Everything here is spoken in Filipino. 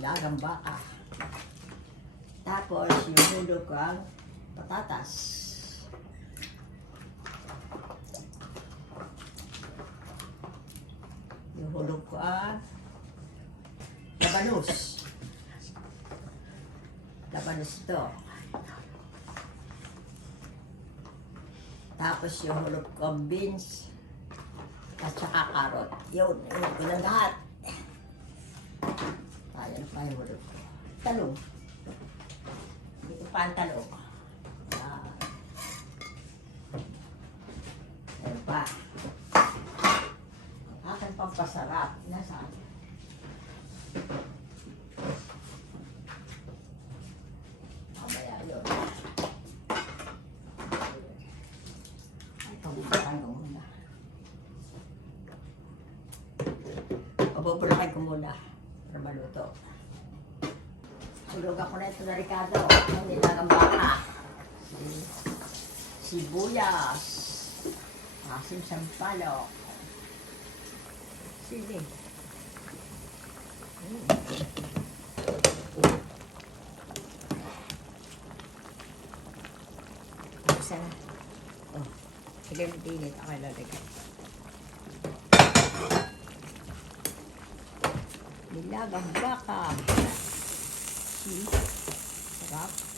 nilagang baka. Tapos, yung hulog ko ang patatas. Yung hulog ko ang labanos. Labanos ito. Tapos yung hulog ko ang beans at saka carrot. Yun, hulog ko ng lahat. Ayan pa yung hulog ko. Talong. Dito pa ang talong. Ayan pa. Ang aking pampasarap. Nasaan? Mamaya yun. Ay, pabubulakan ko muna. Pabubulakan ko muna para maluto. Sulugan ko na ito na Ricardo. Ang nilagang baka. Sibuyas. Asim sampalok. Sili. Isa na. Oh, sige matinit. Ako lalagay. Nilagang baka. See? Sarap.